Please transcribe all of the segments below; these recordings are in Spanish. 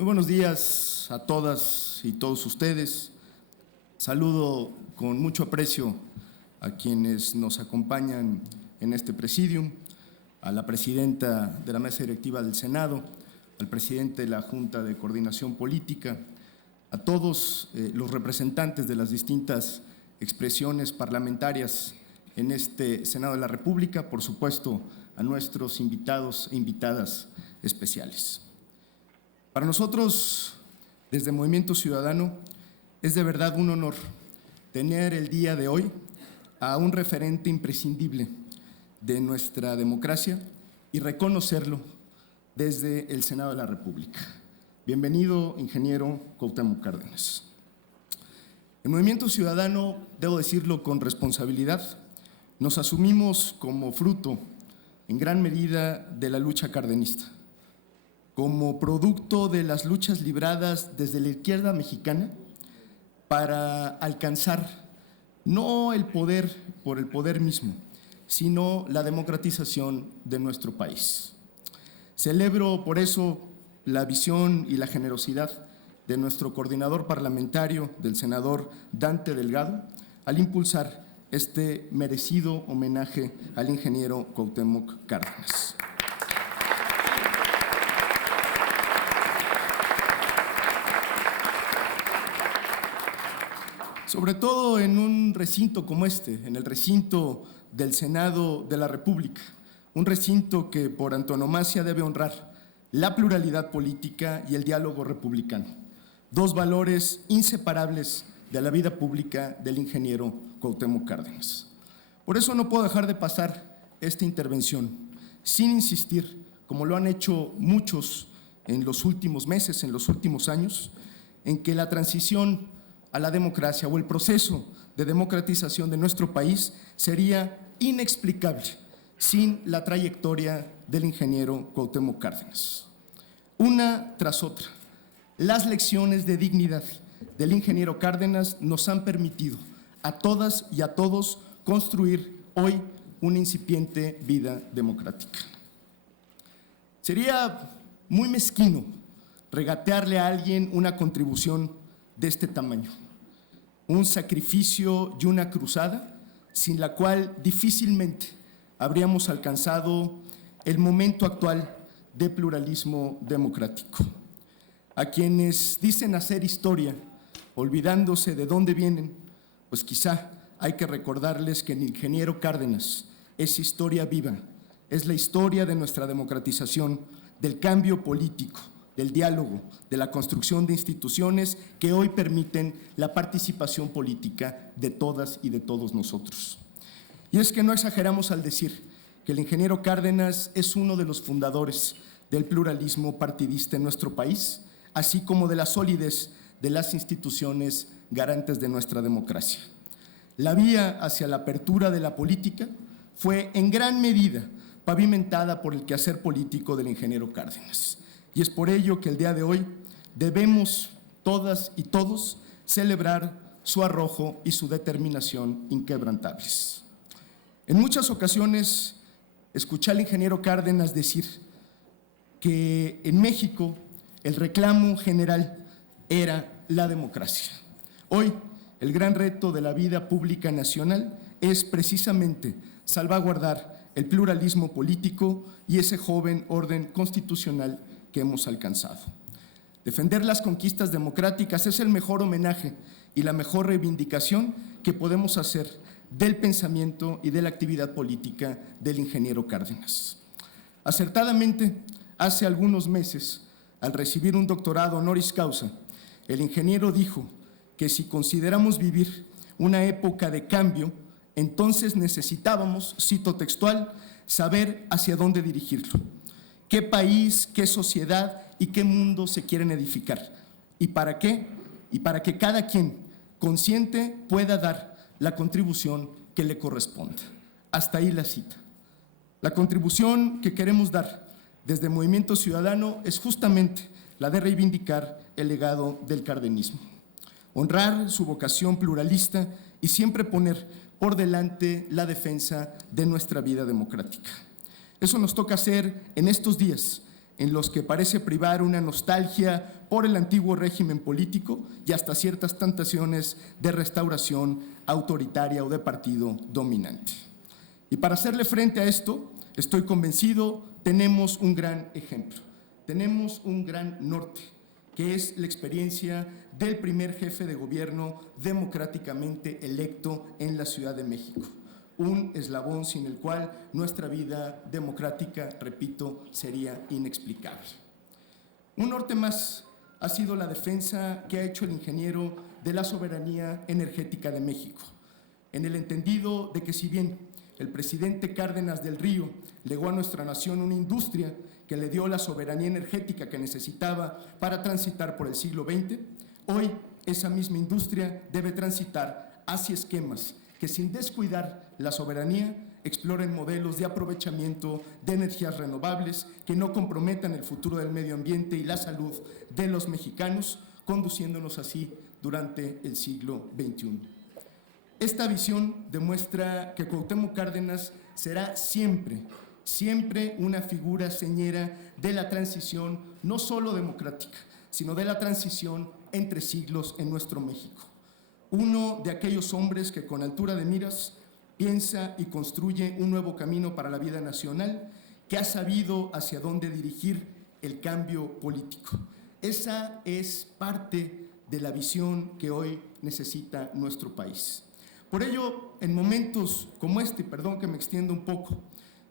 Muy buenos días a todas y todos ustedes. Saludo con mucho aprecio a quienes nos acompañan en este presidium, a la presidenta de la mesa directiva del Senado, al presidente de la Junta de Coordinación Política, a todos los representantes de las distintas expresiones parlamentarias en este Senado de la República, por supuesto, a nuestros invitados e invitadas especiales. Para nosotros, desde Movimiento Ciudadano, es de verdad un honor tener el día de hoy a un referente imprescindible de nuestra democracia y reconocerlo desde el Senado de la República. Bienvenido, ingeniero Cuauhtémoc Cárdenas. En Movimiento Ciudadano, debo decirlo con responsabilidad, nos asumimos como fruto, en gran medida, de la lucha cardenista, como producto de las luchas libradas desde la izquierda mexicana para alcanzar no el poder por el poder mismo, sino la democratización de nuestro país. Celebro por eso la visión y la generosidad de nuestro coordinador parlamentario, del senador Dante Delgado, al impulsar este merecido homenaje al ingeniero Cuauhtémoc Cárdenas. Sobre todo en un recinto como este, en el recinto del Senado de la República, un recinto que por antonomasia debe honrar la pluralidad política y el diálogo republicano, dos valores inseparables de la vida pública del ingeniero Cuauhtémoc Cárdenas. Por eso no puedo dejar de pasar esta intervención sin insistir, como lo han hecho muchos en los últimos meses, en los últimos años, en que la transición a la democracia o el proceso de democratización de nuestro país sería inexplicable sin la trayectoria del ingeniero Cuauhtémoc Cárdenas. Una tras otra, las lecciones de dignidad del ingeniero Cárdenas nos han permitido a todas y a todos construir hoy una incipiente vida democrática. Sería muy mezquino regatearle a alguien una contribución de este tamaño, un sacrificio y una cruzada sin la cual difícilmente habríamos alcanzado el momento actual de pluralismo democrático. A quienes dicen hacer historia, olvidándose de dónde vienen, pues quizá hay que recordarles que el ingeniero Cárdenas es historia viva, es la historia de nuestra democratización, del cambio político, del diálogo, de la construcción de instituciones que hoy permiten la participación política de todas y de todos nosotros. Y es que no exageramos al decir que el ingeniero Cárdenas es uno de los fundadores del pluralismo partidista en nuestro país, así como de la solidez de las instituciones garantes de nuestra democracia. La vía hacia la apertura de la política fue en gran medida pavimentada por el quehacer político del ingeniero Cárdenas. Y es por ello que el día de hoy debemos todas y todos celebrar su arrojo y su determinación inquebrantables. En muchas ocasiones escuché al ingeniero Cárdenas decir que en México el reclamo general era la democracia. Hoy el gran reto de la vida pública nacional es precisamente salvaguardar el pluralismo político y ese joven orden constitucional que hemos alcanzado. Defender las conquistas democráticas es el mejor homenaje y la mejor reivindicación que podemos hacer del pensamiento y de la actividad política del ingeniero Cárdenas. Acertadamente, hace algunos meses, al recibir un doctorado honoris causa, el ingeniero dijo que si consideramos vivir una época de cambio, entonces necesitábamos, cito textual, saber hacia dónde dirigirlo. ¿Qué país, qué sociedad y qué mundo se quieren edificar? ¿Y para qué? Y para que cada quien, consciente, pueda dar la contribución que le corresponda. Hasta ahí la cita. La contribución que queremos dar desde Movimiento Ciudadano es justamente la de reivindicar el legado del cardenismo, honrar su vocación pluralista y siempre poner por delante la defensa de nuestra vida democrática. Eso nos toca hacer en estos días en los que parece privar una nostalgia por el antiguo régimen político y hasta ciertas tentaciones de restauración autoritaria o de partido dominante. Y para hacerle frente a esto, estoy convencido, tenemos un gran ejemplo, tenemos un gran norte, que es la experiencia del primer jefe de gobierno democráticamente electo en la Ciudad de México. Un eslabón sin el cual nuestra vida democrática, repito, sería inexplicable. Un norte más ha sido la defensa que ha hecho el ingeniero de la soberanía energética de México, en el entendido de que si bien el presidente Cárdenas del Río legó a nuestra nación una industria que le dio la soberanía energética que necesitaba para transitar por el siglo XX, hoy esa misma industria debe transitar hacia esquemas que, sin descuidar la soberanía, exploren modelos de aprovechamiento de energías renovables que no comprometan el futuro del medio ambiente y la salud de los mexicanos, conduciéndonos así durante el siglo XXI. Esta visión demuestra que Cuauhtémoc Cárdenas será siempre una figura señera de la transición, no solo democrática, sino de la transición entre siglos en nuestro México. Uno de aquellos hombres que con altura de miras piensa y construye un nuevo camino para la vida nacional, que ha sabido hacia dónde dirigir el cambio político. Esa es parte de la visión que hoy necesita nuestro país. Por ello, en momentos como este, perdón que me extienda un poco,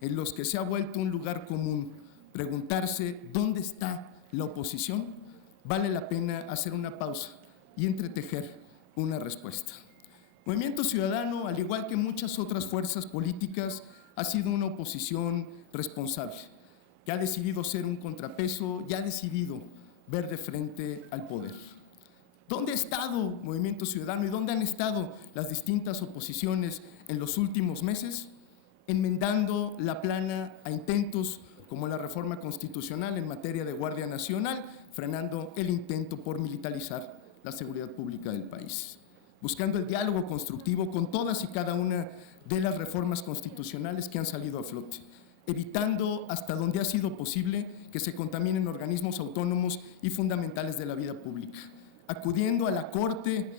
en los que se ha vuelto un lugar común preguntarse dónde está la oposición, vale la pena hacer una pausa y entretejer una respuesta. Movimiento Ciudadano, al igual que muchas otras fuerzas políticas, ha sido una oposición responsable, que ha decidido ser un contrapeso y ha decidido ver de frente al poder. ¿Dónde ha estado Movimiento Ciudadano y dónde han estado las distintas oposiciones en los últimos meses? Enmendando la plana a intentos como la reforma constitucional en materia de Guardia Nacional, frenando el intento por militarizar la seguridad pública del país, buscando el diálogo constructivo con todas y cada una de las reformas constitucionales que han salido a flote, evitando hasta donde ha sido posible que se contaminen organismos autónomos y fundamentales de la vida pública, acudiendo a la Corte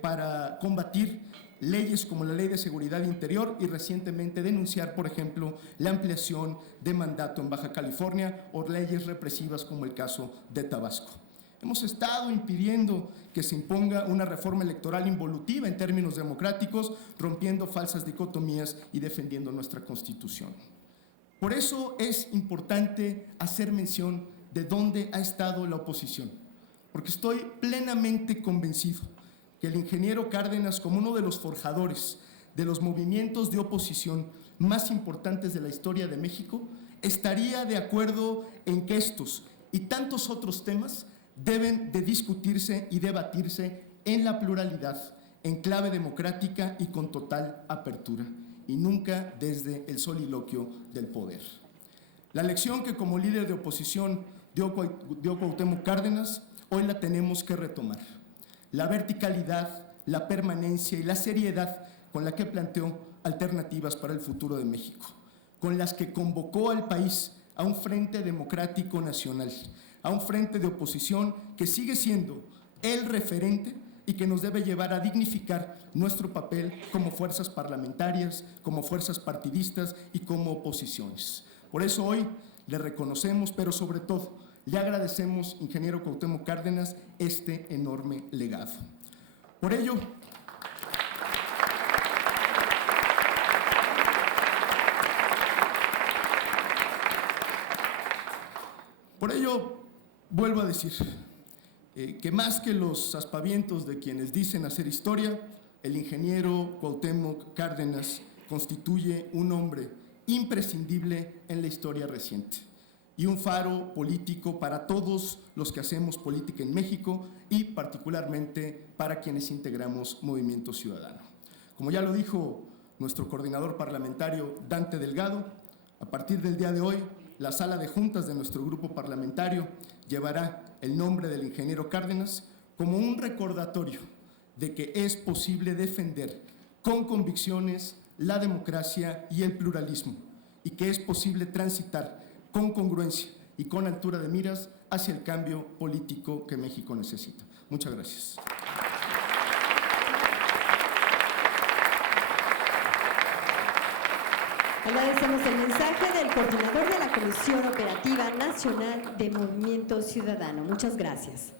para combatir leyes como la Ley de Seguridad Interior y recientemente denunciar, por ejemplo, la ampliación de mandato en Baja California o leyes represivas como el caso de Tabasco. Hemos estado impidiendo que se imponga una reforma electoral involutiva en términos democráticos, rompiendo falsas dicotomías y defendiendo nuestra Constitución. Por eso es importante hacer mención de dónde ha estado la oposición, porque estoy plenamente convencido que el ingeniero Cárdenas, como uno de los forjadores de los movimientos de oposición más importantes de la historia de México, estaría de acuerdo en que estos y tantos otros temas deben de discutirse y debatirse en la pluralidad, en clave democrática y con total apertura, y nunca desde el soliloquio del poder. La lección que como líder de oposición dio Cuauhtémoc Cárdenas, hoy la tenemos que retomar. La verticalidad, la permanencia y la seriedad con la que planteó alternativas para el futuro de México, con las que convocó al país a un frente democrático nacional, a un frente de oposición que sigue siendo el referente y que nos debe llevar a dignificar nuestro papel como fuerzas parlamentarias, como fuerzas partidistas y como oposiciones. Por eso hoy le reconocemos, pero sobre todo le agradecemos, ingeniero Cuauhtémoc Cárdenas, este enorme legado. Por ello, vuelvo a decir que más que los aspavientos de quienes dicen hacer historia, el ingeniero Cuauhtémoc Cárdenas constituye un hombre imprescindible en la historia reciente y un faro político para todos los que hacemos política en México y particularmente para quienes integramos Movimiento Ciudadano. Como ya lo dijo nuestro coordinador parlamentario Dante Delgado, a partir del día de hoy, la sala de juntas de nuestro grupo parlamentario llevará el nombre del ingeniero Cárdenas como un recordatorio de que es posible defender con convicciones la democracia y el pluralismo y que es posible transitar con congruencia y con altura de miras hacia el cambio político que México necesita. Muchas gracias. Agradecemos el mensaje del coordinador de la Comisión Operativa Nacional de Movimiento Ciudadano. Muchas gracias.